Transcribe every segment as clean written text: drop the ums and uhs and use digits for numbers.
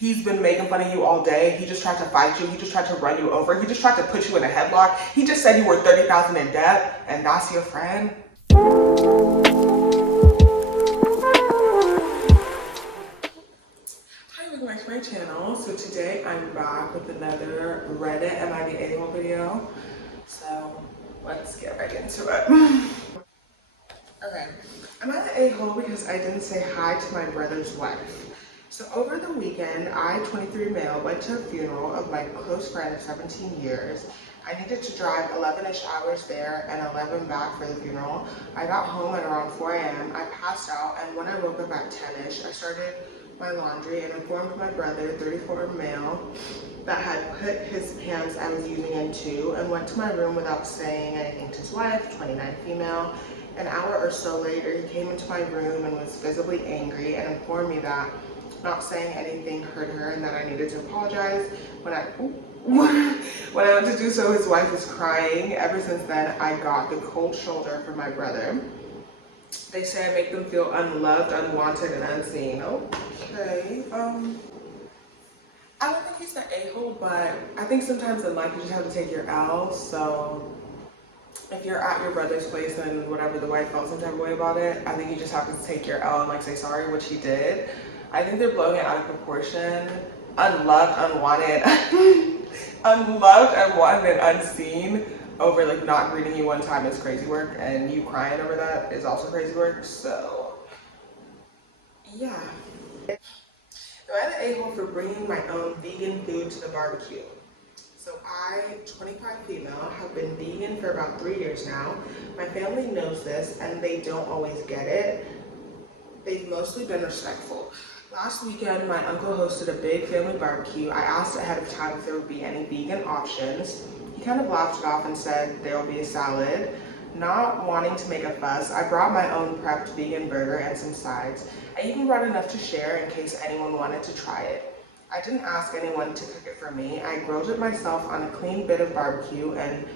He's been making fun of you all day. He just tried to fight you. He just tried to run you over. He just tried to put you in a headlock. He just said you were $30,000 in debt, and that's your friend. Hi, welcome back to my channel. So today I'm back with another Reddit Am I the A-hole video. So let's get right into it. Okay, am I the a-hole because I didn't say hi to my brother's wife? So over the weekend, I, 23 male, went to a funeral of my close friend of 17 years. I needed to drive 11-ish hours there and 11 back for the funeral. I got home at around 4 a.m. I passed out, and when I woke up at 10-ish, I started my laundry and informed my brother, 34 male, that had put his pants I was using in too, and went to my room without saying anything to his wife, 29 female. An hour or so later, he came into my room and was visibly angry and informed me that not saying anything hurt her and that I needed to apologize. When I went to do so, his wife was crying. Ever since then, I got the cold shoulder from my brother. They say I make them feel unloved, unwanted, and unseen. Okay. I don't think he's the a-hole, but I think sometimes in life you just have to take your L. So if you're at your brother's place and whatever, the wife felt some type of way about it, I think you just have to take your L and like say sorry, which he did. I think they're blowing it out of proportion. Unloved, unwanted, unloved, unwanted, and unseen over like not greeting you one time is crazy work, and you crying over that is also crazy work. So yeah. Am I the a-hole for bringing my own vegan food to the barbecue? So I, 25 female, have been vegan for about 3 years now. My family knows this and they don't always get it. They've mostly been respectful. Last weekend, my uncle hosted a big family barbecue. I asked ahead of time if there would be any vegan options. He kind of laughed it off and said there will be a salad. Not wanting to make a fuss, I brought my own prepped vegan burger and some sides. I even brought enough to share in case anyone wanted to try it. I didn't ask anyone to cook it for me. I grilled it myself on a clean bit of barbecue and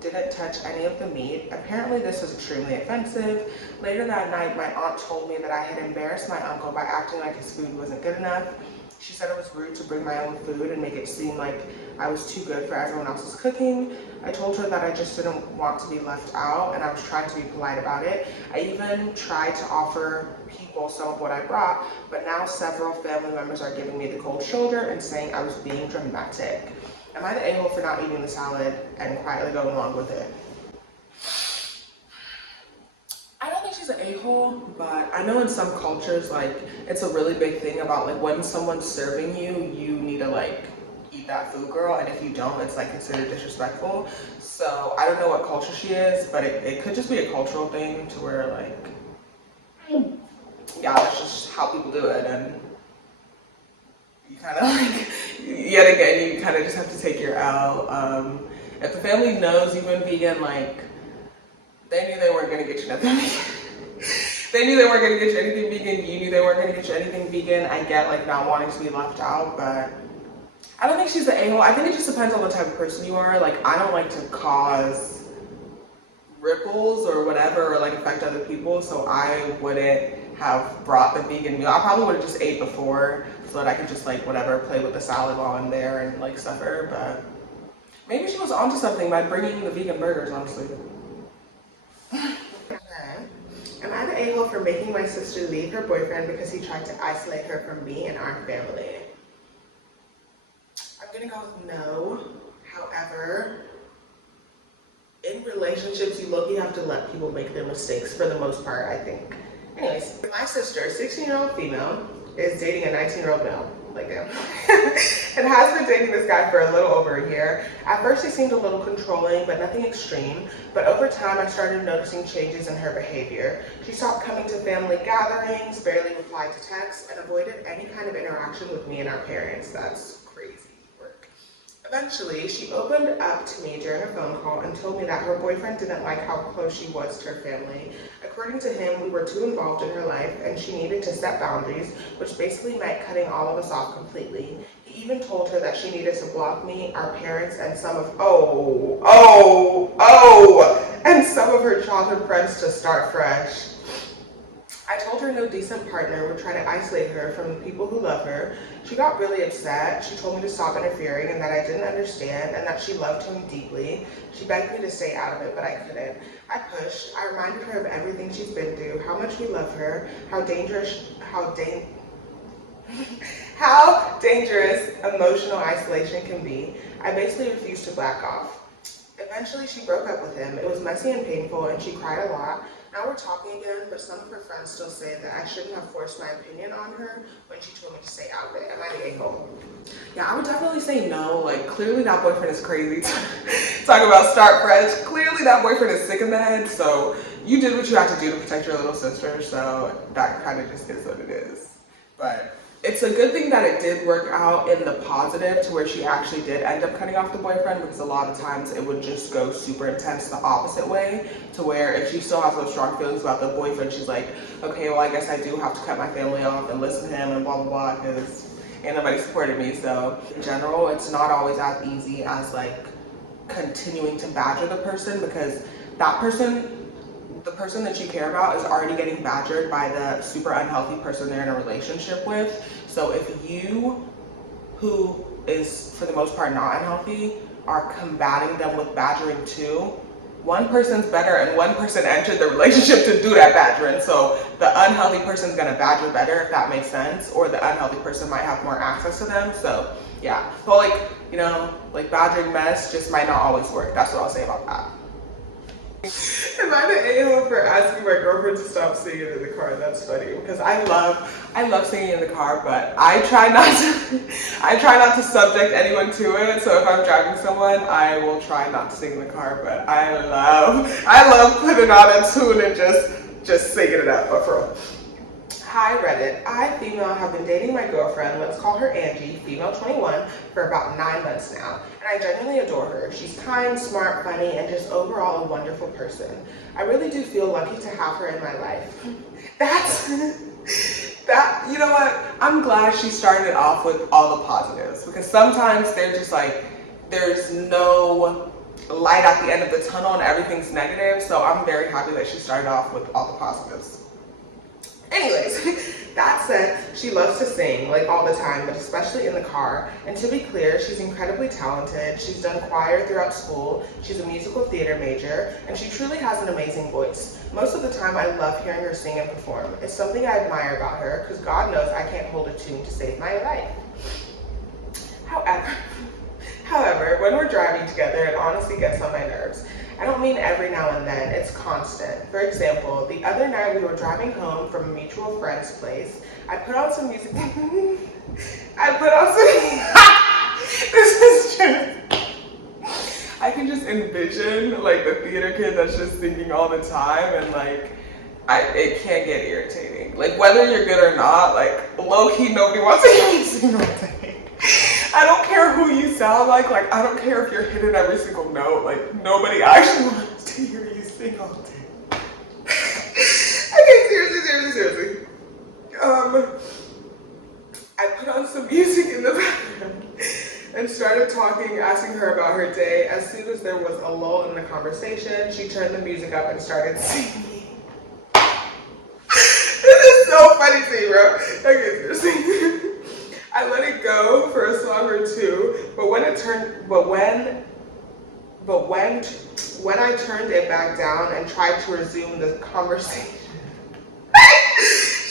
didn't touch any of the meat. Apparently this was extremely offensive. Later that night, my aunt told me that I had embarrassed my uncle by acting like his food wasn't good enough. She said it was rude to bring my own food and make it seem like I was too good for everyone else's cooking. I told her that I just didn't want to be left out and I was trying to be polite about it. I even tried to offer people some of what I brought, but now several family members are giving me the cold shoulder and saying I was being dramatic. Am I the a-hole for not eating the salad and quietly going along with it? I don't think she's an a-hole, but I know in some cultures, like, it's a really big thing about, like, when someone's serving you, you need to, like, eat that food, girl, and if you don't, it's, like, considered disrespectful. So, I don't know what culture she is, but it could just be a cultural thing to where, like, yeah, that's just how people do it, and you kind of, like, yet again, you kind of just have to take your L. If the family knows you've been vegan, like, they knew they weren't going to get you nothing vegan. They knew they weren't going to get you anything vegan. You knew they weren't going to get you anything vegan. I get, like, not wanting to be left out, but I don't think she's the a-hole. I think it just depends on the type of person you are. Like, I don't like to cause ripples or whatever or, like, affect other people, so I wouldn't have brought the vegan meal. I probably would have just ate before so that I could just, like, whatever, play with the salad while I'm there and, like, suffer, but maybe she was onto something by bringing the vegan burgers, honestly. Okay. Am I the a-hole for making my sister leave her boyfriend because he tried to isolate her from me and our family? I'm gonna go with no. However, in relationships, you low-key have to let people make their mistakes for the most part, I think. Anyways, my sister, 16-year-old female, is dating a 19-year-old male. Like, damn. And has been dating this guy for a little over a year. At first he seemed a little controlling, but nothing extreme. But over time I started noticing changes in her behavior. She stopped coming to family gatherings, barely replied to texts, and avoided any kind of interaction with me and our parents. That's crazy work. Eventually, she opened up to me during a phone call and told me that her boyfriend didn't like how close she was to her family. According to him, we were too involved in her life and she needed to set boundaries, which basically meant cutting all of us off completely. He even told her that she needed to block me, our parents, and some of and some of her childhood friends to start fresh. I told her no decent partner would try to isolate her from the people who love her. She got really upset. She told me to stop interfering and that I didn't understand and that she loved him deeply. She begged me to stay out of it, but I couldn't. I pushed. I reminded her of everything she's been through, how much we love her, how dangerous emotional isolation can be. I basically refused to back off. Eventually, she broke up with him. It was messy and painful, and she cried a lot. Now we're talking again, but some of her friends still say that I shouldn't have forced my opinion on her when she told me to stay out of it. Am I the a-hole? Yeah, I would definitely say no. Like, clearly that boyfriend is crazy. Talk about start fresh. Clearly that boyfriend is sick in the head, so you did what you had to do to protect your little sister, so that kind of just is what it is. But it's a good thing that it did work out in the positive to where she actually did end up cutting off the boyfriend, because a lot of times it would just go super intense the opposite way, to where if she still has those strong feelings about the boyfriend, she's like, okay, well, I guess I do have to cut my family off and listen to him and blah, blah, blah, because ain't nobody supported me. So in general, it's not always as easy as like continuing to badger the person, because that person, the person that you care about, is already getting badgered by the super unhealthy person they're in a relationship with. So if you, who is for the most part not unhealthy, are combating them with badgering too, one person's better and one person entered the relationship to do that badgering. So the unhealthy person's gonna badger better, if that makes sense, or the unhealthy person might have more access to them. So yeah, but like, you know, like badgering mess just might not always work. That's what I'll say about that. Am I the a-hole for asking my girlfriend to stop singing in the car? That's funny, because I love singing in the car, but I try not to subject anyone to it. So if I'm driving someone, I will try not to sing in the car. But I love putting on a tune and just singing it up. But for real. Hi Reddit, I, female, have been dating my girlfriend, let's call her Angie, female 21, for about 9 months now, and I genuinely adore her. She's kind, smart, funny, and just overall a wonderful person. I really do feel lucky to have her in my life. You know what, I'm glad she started off with all the positives, because sometimes they're just like, there's no light at the end of the tunnel and everything's negative, so I'm very happy that she started off with all the positives. Anyways, that said, she loves to sing, like all the time, but especially in the car. And to be clear, she's incredibly talented. She's done choir throughout school. She's a musical theater major, and she truly has an amazing voice. Most of the time, I love hearing her sing and perform. It's something I admire about her, because God knows I can't hold a tune to save my life. However, when we're driving together, it honestly gets on my nerves. I don't mean every now and then, it's constant. For example, the other night we were driving home from a mutual friend's place. I put on some music. This is true. I can just envision like the theater kid that's just singing all the time, and like, it can get irritating. Like whether you're good or not, like low key nobody wants to hear you sing all day. I don't care who you sound like I don't care if you're hitting every single note, like nobody actually wants to hear you sing all day. Okay, seriously. I put on some music in the background and started talking, asking her about her day. As soon as there was a lull in the conversation, she turned the music up and started singing. This is so funny to me, bro. Okay, seriously. I let it go for a song or two, but when I turned it back down and tried to resume the conversation,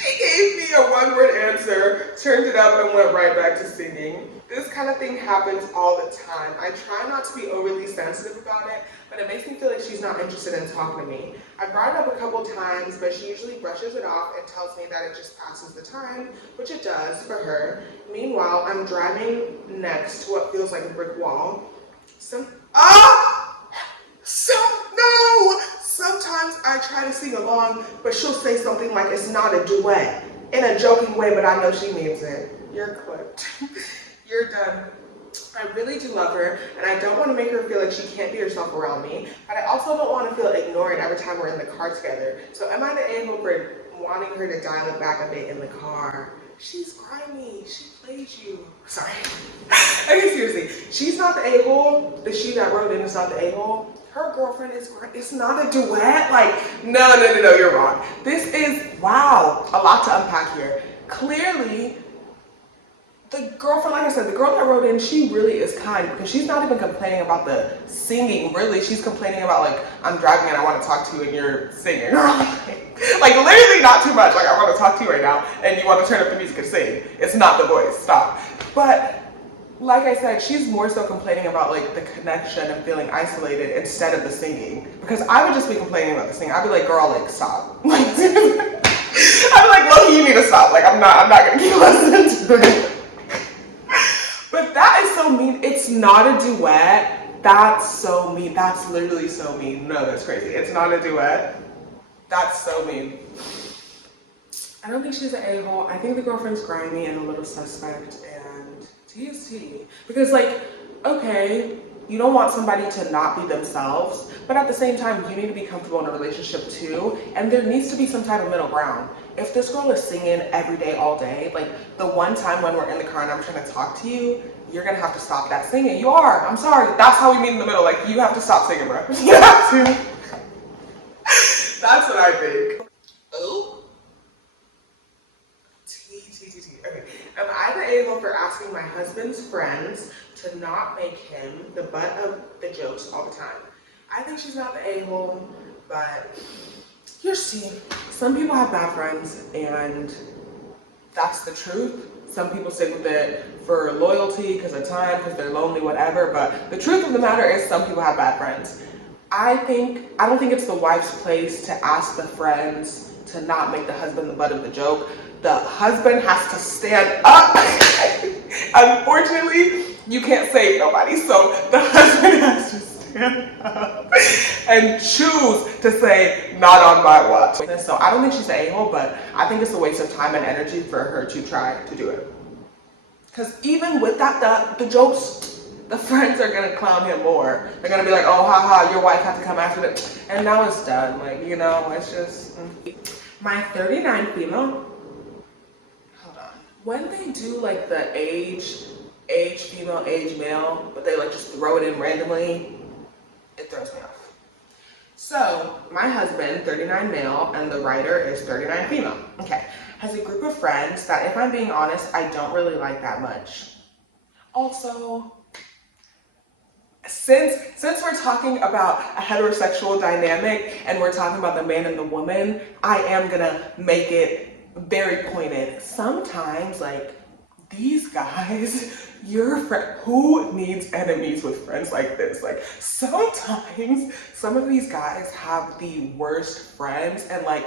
she gave me a one-word answer, turned it up, and went right back to singing. This kind of thing happens all the time. I try not to be overly sensitive about it, but it makes me feel like she's not interested in talking to me. I brought it up a couple times, but she usually brushes it off and tells me that it just passes the time, which it does for her. Meanwhile, I'm driving next to what feels like a brick wall. Sometimes I try to sing along, but she'll say something like it's not a duet, in a joking way, but I know she means it. You're clipped. You're done. I really do love her, and I don't want to make her feel like she can't be herself around me, but I also don't want to feel ignored every time we're in the car together. So am I the a-hole for wanting her to dial it back a bit in the car? She's grimy. She played you. Sorry. Okay, seriously. She's not the a-hole. The she that wrote in is not the a-hole. her girlfriend is great. It's not a duet. Like, no, you're wrong. This is, wow, a lot to unpack here. Clearly, the girlfriend, like I said, the girl that wrote in, she really is kind because she's not even complaining about the singing, really. She's complaining about, like, I'm driving and I want to talk to you and you're singing. Like, literally not too much. Like, I want to talk to you right now and you want to turn up the music and sing. It's not the voice. Stop. But like I said, she's more so complaining about like the connection and feeling isolated instead of the singing. Because I would just be complaining about the singing. I'd be like, girl, like stop. Like, I'd be like, Loki, you need to stop. Like I'm not gonna keep listening to it. But that is so mean. It's not a duet. That's so mean. That's literally so mean. No, that's crazy. It's not a duet. That's so mean. I don't think she's an a-hole. I think the girlfriend's grimy and a little suspect, and tea is tea. Because like, okay, you don't want somebody to not be themselves, but at the same time, you need to be comfortable in a relationship too, and there needs to be some type of middle ground. If this girl is singing every day, all day, like the one time when we're in the car and I'm trying to talk to you, you're gonna have to stop that singing. You are, I'm sorry. That's how we meet in the middle. Like, you have to stop singing, bro. You have to. That's what I think. Oh. Okay. Am I the a-hole for asking my husband's friends to not make him the butt of the jokes all the time? I think she's not the a-hole, but here's tea. Some people have bad friends, and that's the truth. Some people stick with it for loyalty, because of time, because they're lonely, whatever. But the truth of the matter is some people have bad friends. I don't think it's the wife's place to ask the friends to not make the husband the butt of the joke. The husband has to stand up. Unfortunately, you can't save nobody. So the husband has to stand up and choose to say, not on my watch. So I don't think she's the a-hole, but I think it's a waste of time and energy for her to try to do it. Because even with that, the jokes, the friends are gonna clown him more. They're gonna be like, oh, haha, your wife had to come after it. And now it's done. Like, you know, it's just, My 39 female, when they do like the age female, age male, but they like just throw it in randomly, it throws me off. So my husband, 39 male, and the writer is 39 female. Okay, has a group of friends that, if I'm being honest, I don't really like that much. Also, since we're talking about a heterosexual dynamic and we're talking about the man and the woman, I am gonna make it very pointed. Sometimes, like, these guys, who needs enemies with friends like this? Like, sometimes some of these guys have the worst friends, and like,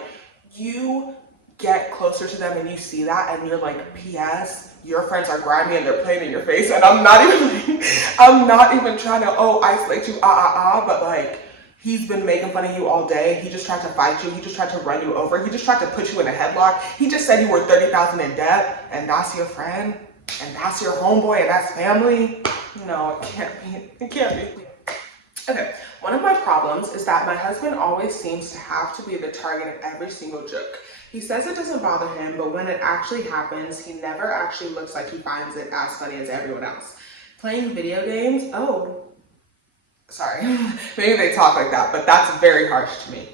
you get closer to them and you see that and you're like, P.S. your friends are grimy and they're playing in your face, and I'm not even trying to isolate you, but like, he's been making fun of you all day. He just tried to fight you. He just tried to run you over. He just tried to put you in a headlock. He just said you were $30,000 in debt, and that's your friend, and that's your homeboy, and that's family. No, it can't be. It can't be. Okay, one of my problems is that my husband always seems to have to be the target of every single joke. He says it doesn't bother him, but when it actually happens, he never actually looks like he finds it as funny as everyone else. Playing video games, sorry, maybe they talk like that, but that's very harsh to me.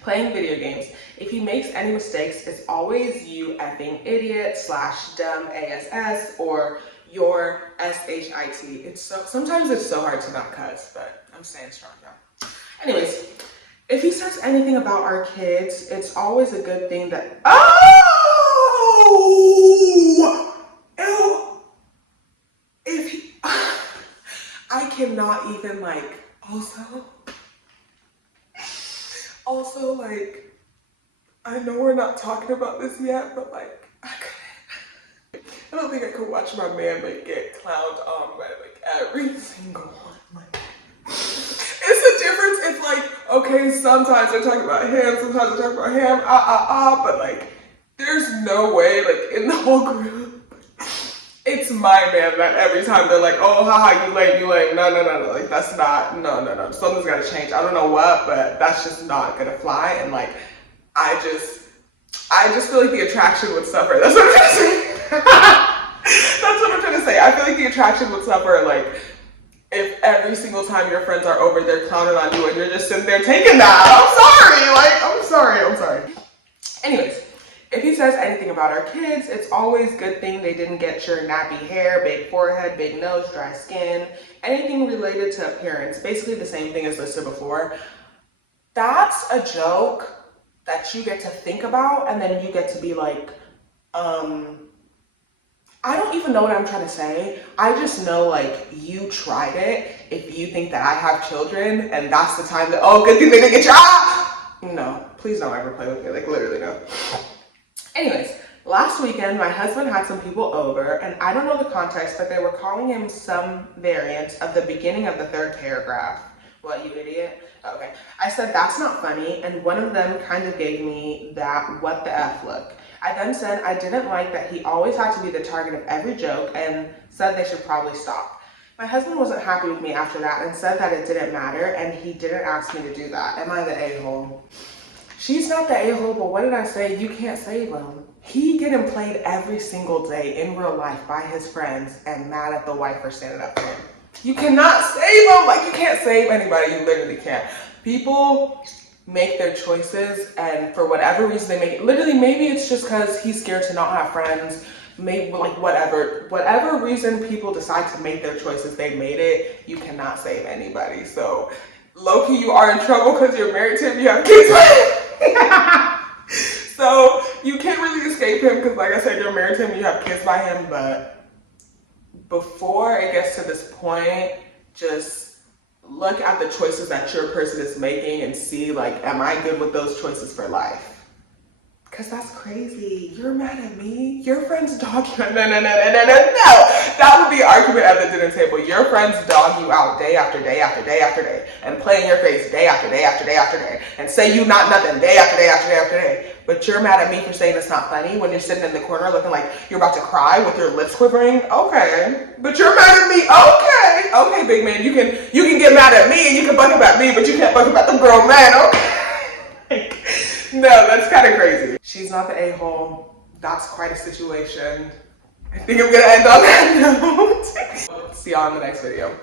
Playing video games, if he makes any mistakes, it's always you effing idiot / dumb ASS or your SHIT. Sometimes it's so hard to not cuss, but I'm staying strong now. Anyways, if he starts anything about our kids, it's always a good thing that, I cannot even like, also like, I know we're not talking about this yet, but like, I don't think I could watch my man like get clowned on by like every single one. Like, it's a difference if like, okay, sometimes they're talking about him, sometimes they're talking about him, but like, there's no way like in the whole group, it's my man that every time they're like, oh, haha, you lame. No, like, that's not, no. Something's gotta change. I don't know what, but that's just not gonna fly. And like, I just feel like the attraction would suffer. That's what I'm trying to say. That's what I'm trying to say. I feel like the attraction would suffer, like, if every single time your friends are over, they're clowning on you and you're just sitting there taking that. I'm sorry. Anyways, if he says anything about our kids, it's always good thing they didn't get your nappy hair, big forehead, big nose, dry skin, anything related to appearance. Basically the same thing as listed before. That's a joke that you get to think about, and then you get to be like, I don't even know what I'm trying to say. I just know, like, you tried it if you think that I have children and that's the time that, oh, good thing they didn't get you. No, please don't ever play with me. Like, literally no. Anyways, last weekend, my husband had some people over, and I don't know the context, but they were calling him some variant of the beginning of the third paragraph. What, you idiot? Okay. I said, that's not funny, and one of them kind of gave me that what the F look. I then said I didn't like that he always had to be the target of every joke and said they should probably stop. My husband wasn't happy with me after that and said that it didn't matter and he didn't ask me to do that. Am I the a-hole? She's not the a-hole, but what did I say? You can't save him. He getting played every single day in real life by his friends and mad at the wife for standing up for him. You cannot save him. Like, you can't save anybody. You literally can't. People make their choices, and for whatever reason they make it, literally maybe it's just because he's scared to not have friends, maybe like whatever reason people decide to make their choices, they made it. You cannot save anybody. So low-key you are in trouble because you're married to him, you have kids with him. So you can't really escape him because, like I said, you're married to him, you have kids by him. But before it gets to this point, just look at the choices that your person is making and see, like, am I good with those choices for life? Because that's crazy. You're mad at me? Your friends dog you. No. That would be an argument at the dinner table. Your friends dog you out day after day after day after day and play in your face day after day after day after day and say you not nothing day after day after day after day. But you're mad at me for saying it's not funny when you're sitting in the corner looking like you're about to cry with your lips quivering. Okay. But you're mad at me. Okay. Okay, big man. You can get mad at me and you can buck up at me, but you can't buck up at the grown man. Okay. No, that's kind of crazy. She's not the a-hole. That's quite a situation. I think I'm gonna end on that note. See y'all in the next video.